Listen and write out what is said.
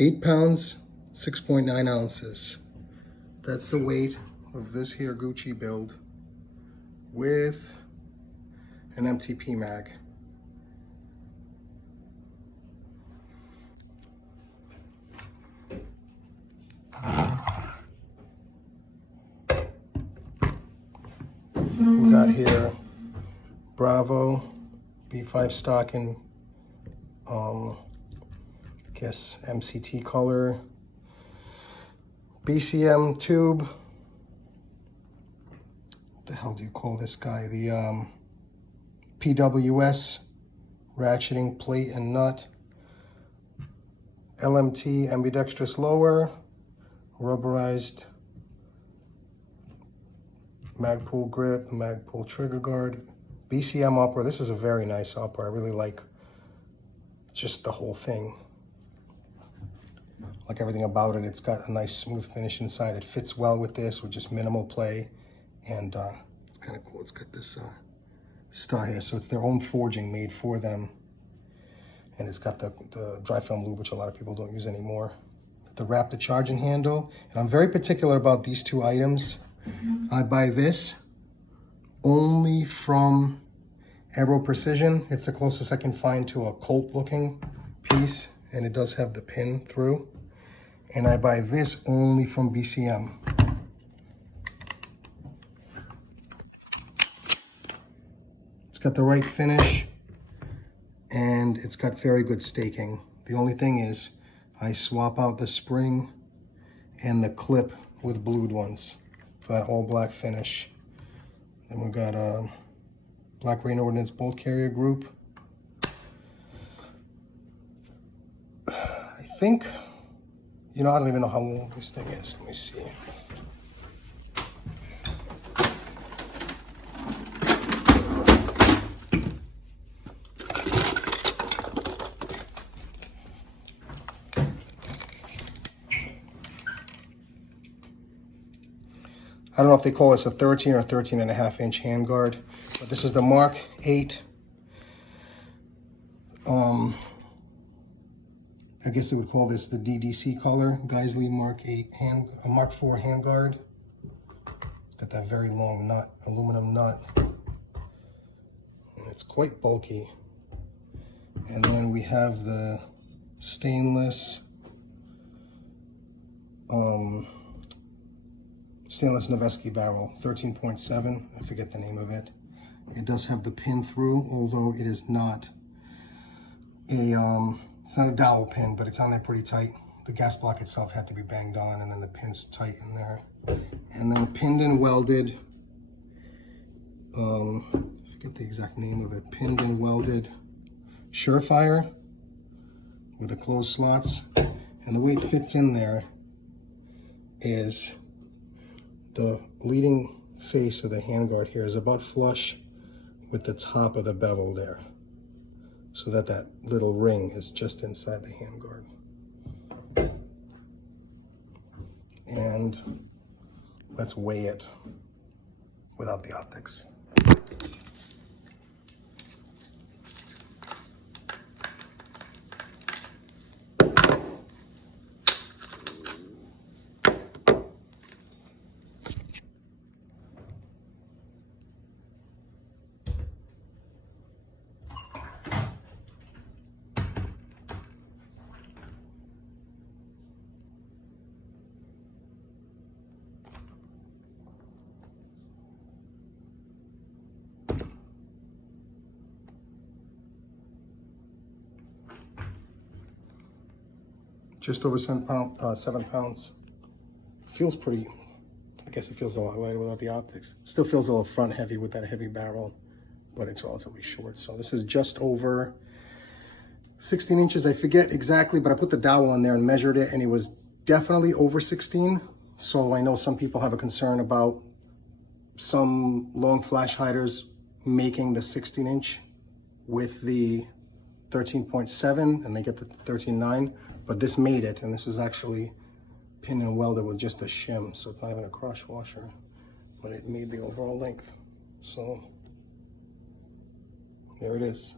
8 pounds, 6.9 ounces. That's the weight of this here Gucci build with an MTP mag. We got here Bravo B5 stock in guess MCT color, BCM tube. What the hell do you call this guy? The PWS ratcheting plate and nut, LMT ambidextrous lower, rubberized Magpul grip, Magpul trigger guard, BCM upper. This is a very nice upper. I really like just the whole thing. Like everything about it. It's got a nice smooth finish inside. It fits well with this with just minimal play, and it's kind of cool. It's got this star here, so it's their own forging made for them, and it's got the dry film lube, which a lot of people don't use anymore. The rapid charging handle, and I'm very particular about these two items. I buy this only from Aero Precision. It's the closest I can find to a Colt looking piece, and it does have the pin through. And I buy this only from BCM. It's got the right finish, and it's got very good staking. The only thing is, I swap out the spring and the clip with blued ones for that all black finish. Then we've got a Black Rain Ordnance bolt carrier group. I think, you know, I don't even know how long this thing is. Let me see. I don't know if they call this a 13 or 13.5 inch handguard, but this is the Mark 8. I guess they would call this the DDC color, Geissele Mark 8 Mark 4 handguard. It's got that very long nut, aluminum nut, and it's quite bulky. And then we have the stainless Noveske barrel, 13.7, I forget the name of it. It does have the pin through, although it is not a, it's not a dowel pin, but it's on there pretty tight. The gas block itself had to be banged on, and then the pin's tight in there. And then pinned and welded, I forget the exact name of it, pinned and welded Surefire with the closed slots. And the way it fits in there is the leading face of the handguard here is about flush with the top of the bevel there, so that that little ring is just inside the handguard. And let's weigh it without the optics. Just over 7 pounds. Feels pretty, I guess it feels a lot lighter without the optics. Still feels a little front heavy with that heavy barrel, but it's relatively short. So this is just over 16 inches. I forget exactly, but I put the dowel on there and measured it, and it was definitely over 16. So I know some people have a concern about some long flash hiders making the 16 inch with the 13.7 and they get the 13.9. But this made it, and this is actually pinned and welded with just a shim, so it's not even a cross washer, but it made the overall length. So there it is.